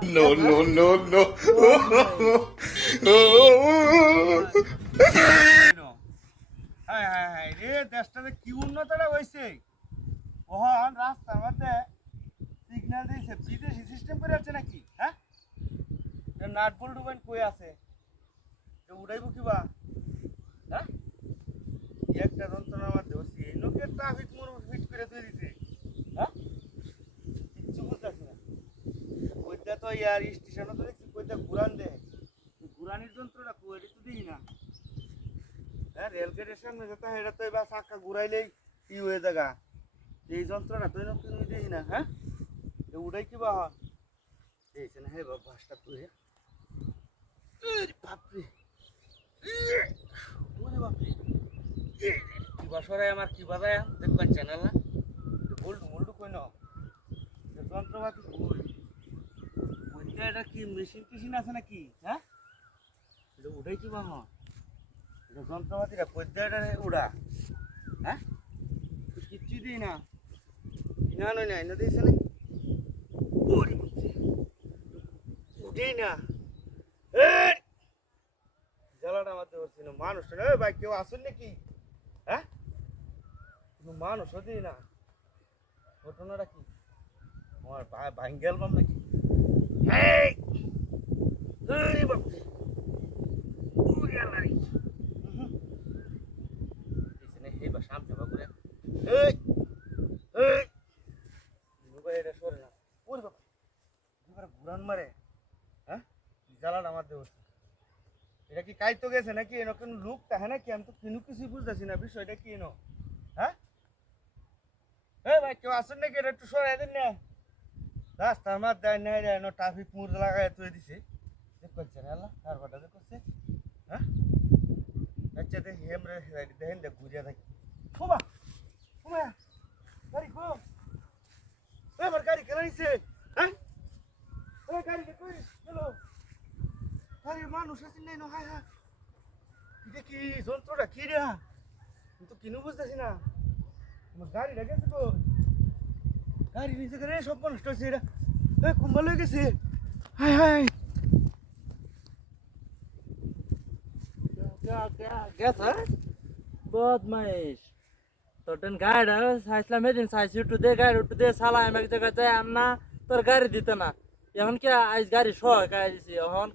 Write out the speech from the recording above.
No, no, no, no. হাই হাই হাই রে দেশটাতে কি উন্নতটা হয়েছে ওহন রাস্তার মধ্যে সিগন্যাল দিয়েছে বিদেশি সিস্টেম করে আছে নাকি? হ্যাঁ? নাট বাইন কই আছে? এ উড়াইব কিবা? হ্যাঁ? একটা যন্ত্রণার মধ্যে হচ্ছে এই লোকে ট্রাফিক মোড় ফিট করে দিয়ে দিছে হ্যাঁ কিচ্ছু বুঝতেছি না কইটা ইয়ার স্টেশনে তো দেখছি ঘুরান দে। ঘুরানির যন্ত্রটা তো দিই না। হ্যাঁ রেলগেটের সামনে যেতে হয়, এটা তো এবার চাক্কা ঘুরাইলেই ই হয়ে জায়গা এই যন্ত্রটা তুই নতুন দিই না হ্যাঁ? উড়াই কি বা হয়? এইছে না, হে বাবা, বাসটা তুই বাপরে। বাপরে। কি বাসরায় আমার, কি বাজায় দেখবেন চ্যানেল না কই না এ যন্ত্রপাতি কই কইতে এটা কি মেশিন টেশিন আছে নাকি? হ্যাঁ? এটা উঠাই কি বা হয় এটা যন্ত্রপাতিটা পদ্মাটা উড়া। হ্যাঁ? কিচ্ছু দিই না। না নয় না এনে দিয়েছে না উঠেই না! জ্বালাটা মারতে পারছি না। মানুষটা না ভাই, কেউ আসুন নাকি? হ্যাঁ? মানুষ হতেই না। ঘটনাটা কি? আমার ভাই গেলবাম নাকি? এই! ওরে বাপরে। ওরে আল্লাহ রে। উহুম। পিছনে এই বা সামনে বা ঘুরে। এই! এই! নুবা এটা সরে না। ওরে বাবা। এবার ঘুরান মারে। হ্যাঁ? জ্বালাটা আমার দেহ এটা কি কাইতো গেছে নাকি? কোনো লুক তাহে নাকি? আমি তো কিনু কিছু বুঝতেছি না, বিষয়টা কি এনো? হ্যাঁ? এ ভাই, কেউ আসুন নাকি? এটা একটু সরাই দিন না। রাস্তার মার দেয় নেই রে, এনো ট্রাফিক মুর লাগায় তুই দিছে। করছে না, আল্লাহ, আর বাটা দেখ করছে? হ্যাঁ? আচ্ছা দেখ, হেম রে দেখেন, দেখ, ঘুরিয়া থাকি। বাবা বাবা গাড়ি এ, আমার গাড়ি কেন নিছে? হ্যাঁ এ গাড়ি কই চলো আরে মানুষ আছে নাই হাই হাই এটা কি যন্ত্রটা কি রে? আমি তো কিনু বুঝতেছি না। আমার গাড়ি গেছে তো গাড়ি নিচে করে সব নষ্ট হয়েছে এটা এ কুম্বাল হয়ে গেছে হাই হাই গেছে বদমাইশ। তোর টেন গাড়ি সাইছিলাম এদিন সাইছি উঠু দে, গাড়ি উঠু দে সালা আমি এক জায়গায় যাই না, তোর গাড়ি দিতে না। এখন কি আজ গাড়ি সহ এখন